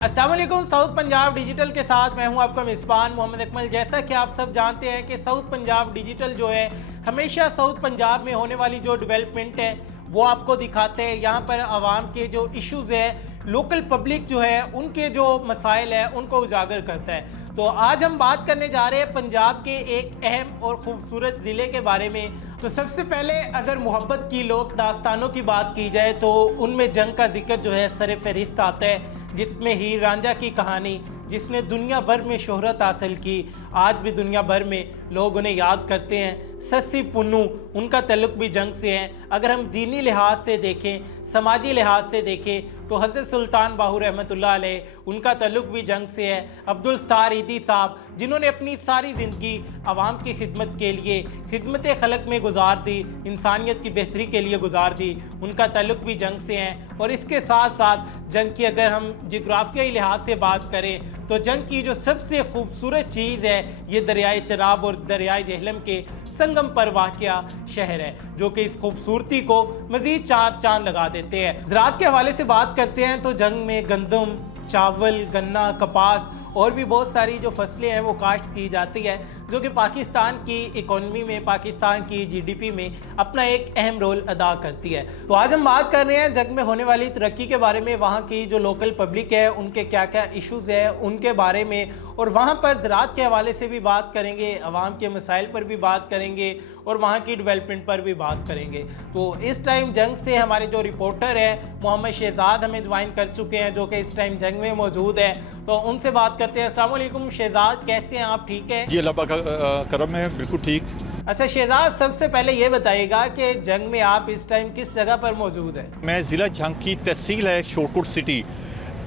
अस्सलाम वालेकुम। South Punjab digital के साथ मैं हूं आपका मेज़बान मोहम्मद अकमल। जैसा कि आप सब जानते हैं कि साउथ पंजाब डिजिटल जो है हमेशा साउथ पंजाब में होने वाली जो डेवलपमेंट है वो आपको दिखाते हैं। यहाँ पर आवाम के जो इश्यूज़ है, लोकल पब्लिक जो है उनके जो मसाइल है उनको उजागर करता है। तो आज हम बात करने जा रहे हैं पंजाब के एक अहम और ख़ूबसूरत ज़िले के बारे में। तो सबसे पहले अगर मोहब्बत की लोक दास्तानों की बात की जाए तो उनमें जंग का जिक्र जो है सर फहरिस्त आता है, जिसमें हीर रांझा की कहानी जिसने दुनिया भर में शोहरत हासिल की, आज भी दुनिया भर में लोग उन्हें याद करते हैं। सस्सी पुन्नू, उनका ताल्लुक भी जंग से है। अगर हम दीनी लिहाज से देखें, समाजी लिहाज से देखें तो हज़रत सुल्तान बाहू रहमतुल्लाह अलैह उनका ताल्लुक भी जंग से है। अब्दुल सत्तार ईदी साहब जिन्होंने अपनी सारी ज़िंदगी आवाम की खिदमत के लिए, खिदमत खलक में गुजार दी, इंसानियत की बेहतरी के लिए गुजार दी, उनका ताल्लुक भी जंग से है। और इसके साथ साथ जंग की अगर हम जोग्राफियाई लिहाज से बात करें तो जंग की जो सबसे खूबसूरत चीज़ है ये दरियाए चनाब और दरियाए जहलम के संगम पर वाक़या शहर है, जो कि इस खूबसूरती को मज़ीद चार चांद लगा देते हैं। ज़राअत के हवाले से बात करते हैं तो जंग में गंदम, चावल, गन्ना, कपास और भी बहुत सारी जो फसलें हैं वो काश्त की जाती है, जो कि पाकिस्तान की इकोनॉमी में, पाकिस्तान की जीडीपी में अपना एक अहम रोल अदा करती है। तो आज हम बात कर रहे हैं जंग में होने वाली तरक्की के बारे में, वहाँ की जो लोकल पब्लिक है उनके क्या क्या इश्यूज़ है उनके बारे में, और वहाँ पर ज़राअत के हवाले से भी बात करेंगे, आवाम के मसाइल पर भी बात करेंगे और वहाँ की डेवलपमेंट पर भी बात करेंगे। तो इस टाइम जंग से हमारे जो रिपोर्टर है मोहम्मद शहजाद हमें ज्वाइन कर चुके हैं, जो कि इस टाइम जंग में मौजूद है। तो उनसे बात करते हैं। अस्सलाम वालेकुम शहजाद, कैसे हैं आप? ठीक है जी, अल्लाह पाक का करम है, बिल्कुल ठीक। अच्छा शहजाद, सबसे पहले ये बताइएगा कि जंग में आप इस टाइम किस जगह पर मौजूद हैं? मैं ज़िला जंग की तहसील है शोरकोट सिटी,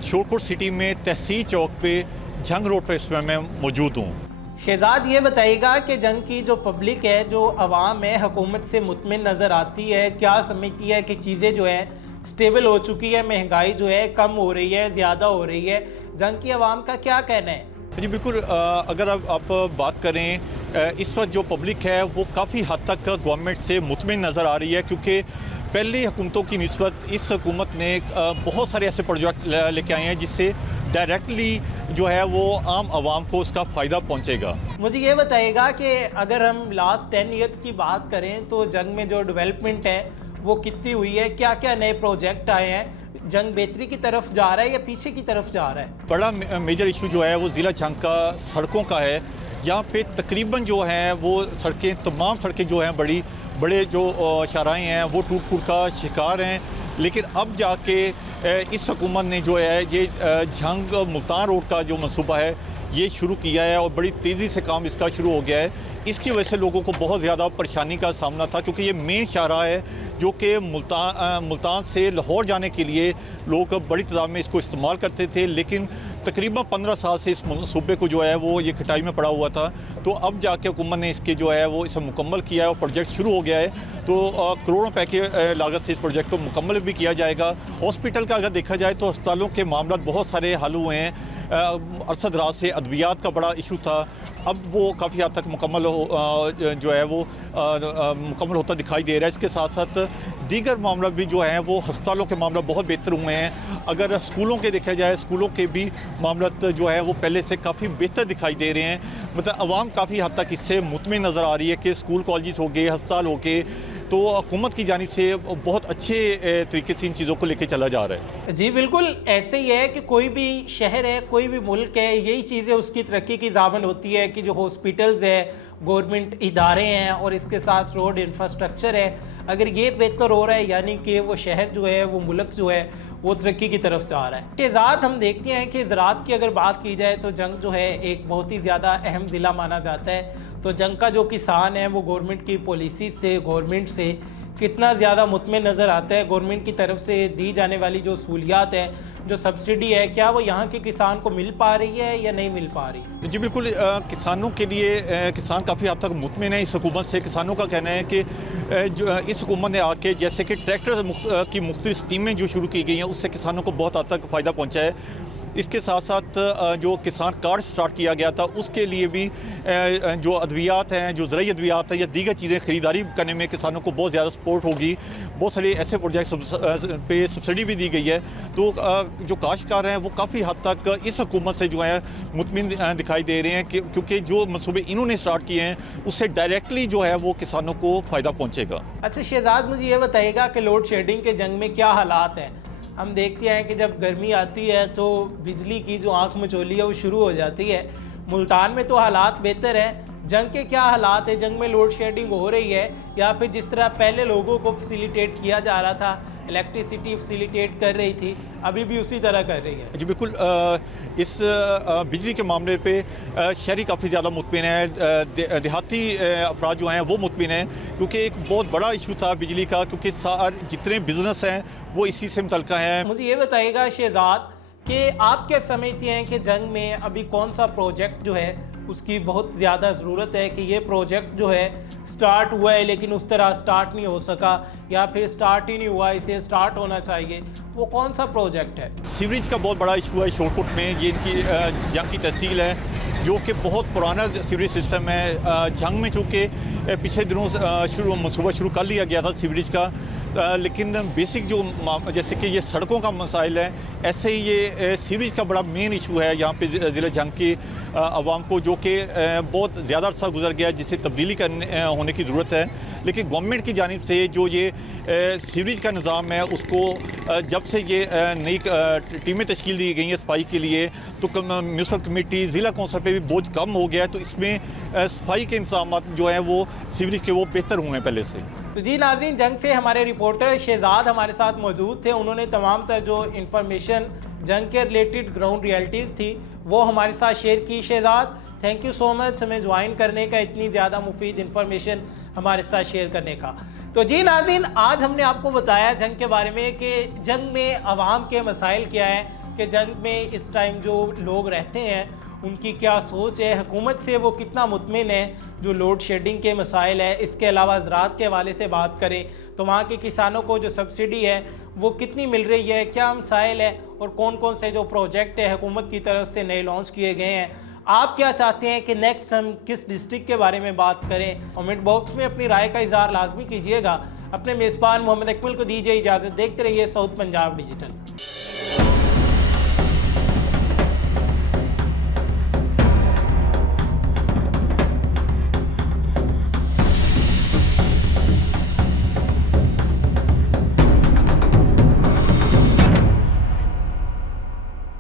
शोरकोट सिटी में तहसील चौक पे जंग रोड पर इस समय मैं मौजूद हूँ। शहजाद ये बताइएगा कि जंग की जो पब्लिक है, जो आवाम है, हुकूमत से मुतमिन नज़र आती है? क्या समझती है कि चीज़ें जो है स्टेबल हो चुकी है, महंगाई जो है कम हो रही है, ज़्यादा हो रही है? जंग की आवाम का क्या कहना है? जी बिल्कुल, अगर आप बात करें, इस वक्त जो पब्लिक है वो काफ़ी हद तक गवर्नमेंट से मुतमिन नज़र आ रही है, क्योंकि पहली हुकूमतों की निस्बत इस हुकूमत ने बहुत सारे ऐसे प्रोजेक्ट लेके आए हैं जिससे डायरेक्टली जो है वो आम आवाम को उसका फ़ायदा पहुंचेगा। मुझे ये बताइएगा कि अगर हम लास्ट 10 ईयर्स की बात करें तो जंग में जो डेवलपमेंट है वो कितनी हुई है, क्या क्या नए प्रोजेक्ट आए हैं? जंग बेहतरी की तरफ जा रहा है या पीछे की तरफ जा रहा है? बड़ा मेजर इशू जो है वो ज़िला जंग का सड़कों का है। यहाँ पे तकरीबन जो हैं वो सड़कें, तमाम सड़कें जो हैं बड़े जो शाहराएँ हैं वो टूट फूट का शिकार हैं। लेकिन अब जाके इस हुकूमत ने जो है ये जंग मुल्तान रोड का जो मंसूबा है ये शुरू किया है और बड़ी तेज़ी से काम इसका शुरू हो गया है। इसकी वजह से लोगों को बहुत ज़्यादा परेशानी का सामना था, क्योंकि ये मेन शाहराह है जो कि मुल्तान से लाहौर जाने के लिए लोग बड़ी तादाद में इसको इस्तेमाल करते थे। लेकिन तकरीबन 15 साल से इस मनसूबे को जो है वो ये खटाई में पड़ा हुआ था। तो अब जाके हुकूमत ने इसके जो है वो इसे मुकम्मल किया है और प्रोजेक्ट शुरू हो गया है। तो करोड़ों रुपए की लागत से इस प्रोजेक्ट को मुकम्मल भी किया जाएगा। हॉस्पिटल का अगर देखा जाए तो अस्पतालों के मामला बहुत सारे हल हुए हैं। अरसद रात से अद्वियात का बड़ा इशू था, अब वो काफ़ी हद तक मुकम्मल जो है वो मुकम्मल होता दिखाई दे रहा है। इसके साथ साथ दीगर मामला भी जो हैं वो अस्पतालों के मामला बहुत बेहतर हुए हैं। अगर स्कूलों के देखा जाए, स्कूलों के भी मामला जो है वो पहले से काफ़ी बेहतर दिखाई दे रहे हैं। मतलब आवाम काफ़ी हद तक इससे मुतमिन नज़र आ रही है कि स्कूल कॉलेज हो गए, अस्पताल हो गए, तो हुकूमत की जानिब से बहुत अच्छे तरीके से इन चीज़ों को लेके चला जा रहा है। जी बिल्कुल, ऐसे ही है कि कोई भी शहर है, कोई भी मुल्क है, यही चीज़ें उसकी तरक्की की ज़ामन होती है कि जो हॉस्पिटल्स है, गवर्नमेंट इदारे हैं और इसके साथ रोड इंफ्रास्ट्रक्चर है, अगर ये बेहतर हो रहा है यानी कि वो शहर जो है, वो मुल्क जो है वो तरक्की की तरफ जा रहा है। शहजाद, हम देखते हैं कि ज़राअत की अगर बात की जाए तो जंग जो है एक बहुत ही ज़्यादा अहम ज़िला माना जाता है। तो जंग का जो किसान है वो गवर्नमेंट की पॉलिसी से, गवर्नमेंट से कितना ज़्यादा मुतमिन नज़र आता है? गवर्नमेंट की तरफ से दी जाने वाली जो सहूलियात है, जो सब्सिडी है, क्या वो यहाँ के किसान को मिल पा रही है या नहीं मिल पा रही? जी बिल्कुल, किसानों के लिए किसान काफ़ी हद तक मुतमिन है इस हुकूमत से। किसानों का कहना है कि जो इस हुकूमत ने आके जैसे कि ट्रैक्टर की मुख्तलिफ स्कीमें जो शुरू की गई हैं उससे किसानों को बहुत हद तक फ़ायदा पहुँचा है। इसके साथ साथ जो किसान कार्ड स्टार्ट किया गया था उसके लिए भी जो अद्वियात हैं, जो ज़रूरी अद्वियात हैं या दीगर चीज़ें ख़रीदारी करने में किसानों को बहुत ज़्यादा सपोर्ट होगी। बहुत सारे ऐसे प्रोजेक्ट पे सब्सिडी भी दी गई है। तो जो काश्तकार हैं वो काफ़ी हद तक इस हुकूमत से जो है मुतमिन दिखाई दे रहे हैं कि क्योंकि जो मनसूबे इन्होंने स्टार्ट किए हैं उससे डायरेक्टली जो है वो किसानों को फ़ायदा पहुँचेगा। अच्छा शहजाद, मुझे ये बताइएगा कि लोड शेडिंग के जंग में क्या हालात हैं? हम देखते हैं कि जब गर्मी आती है तो बिजली की जो आंख मचोली है वो शुरू हो जाती है। मुल्तान में तो हालात बेहतर हैं, जंग के क्या हालात है? जंग में लोड शेडिंग हो रही है या फिर जिस तरह पहले लोगों को फैसिलिटेट किया जा रहा था, इलेक्ट्रिसिटी फैसिलिटेट कर रही थी, अभी भी उसी तरह कर रही है? जी बिल्कुल, इस बिजली के मामले पे शहरी काफ़ी ज़्यादा मुतमिन है, देहाती अफराद जो हैं वो मुतमिन हैं क्योंकि एक बहुत बड़ा इशू था बिजली का, क्योंकि जितने बिजनेस हैं वो इसी से मुतल्लिक़ हैं। मुझे ये बताइएगा शहजाद कि आप क्या समझती हैं कि जंग में अभी कौन सा प्रोजेक्ट जो है उसकी बहुत ज़्यादा ज़रूरत है कि ये प्रोजेक्ट जो है स्टार्ट हुआ है लेकिन उस तरह स्टार्ट नहीं हो सका, या फिर स्टार्ट ही नहीं हुआ, इसे स्टार्ट होना चाहिए, वो कौन सा प्रोजेक्ट है? सीवरेज का बहुत बड़ा इशू है शोरकोट में। ये इनकी जंग की तहसील है जो कि बहुत पुराना सीवरेज सिस्टम है। जंग में चूँकि पिछले दिनों मनसूबा शुरू कर लिया गया था सीवरेज का, लेकिन बेसिक जो जैसे कि ये सड़कों का मसाइल है, ऐसे ही ये सीवरेज का बड़ा मेन इशू है यहाँ पे ज़िला जंग की आवाम को, जो कि बहुत ज़्यादा अर्सा गुजर गया जिसे तब्दीली होने की ज़रूरत है। लेकिन गवर्नमेंट की जानिब से जो ये सीवरेज का निज़ाम है उसको जब से ये नई टीमें तश्कील दी गई हैं सफाई के लिए, तो म्यूनसिपल कमेटी ज़िला कौंसल पे भी बोझ कम हो गया है। तो इसमें सफाई के इंतजाम जो हैं वो सीवरेज के वो बेहतर हुए हैं पहले से। तो जी नाज़रीन, जंग से हमारे रिपोर्टर शहजाद हमारे साथ मौजूद थे। उन्होंने तमाम तर जो इन्फॉर्मेशन जंग के रिलेटेड ग्राउंड रियलिटीज़ थी वो हमारे साथ शेयर की। Shahzad, thank you so much हमें ज्वाइन करने का, इतनी ज़्यादा मुफीद इन्फॉर्मेशन हमारे साथ शेयर करने का। तो जी नाज़रीन, आज हमने आपको बताया जंग के बारे में कि जंग में अवाम के मसाइल क्या है, कि जंग में इस टाइम जो लोग रहते हैं उनकी क्या सोच है, हुकूमत से वो कितना मुतमिन है जो लोड शेडिंग के मसाइल है। इसके अलावा ज़राअत के हवाले से बात करें तो वहाँ के किसानों को जो सब्सिडी है वो कितनी मिल रही है, क्या मसाइल है और कौन कौन से जो प्रोजेक्ट है हुकूमत की तरफ से नए लॉन्च किए गए हैं। आप क्या चाहते हैं कि नेक्स्ट हम किस डिस्ट्रिक्ट के बारे में बात करें? कमेंट बॉक्स में अपनी राय का इज़हार लाजमी कीजिएगा। अपने मेज़बान मोहम्मद अकमल को दीजिए इजाज़त। देखते रहिए साउथ पंजाब डिजिटल।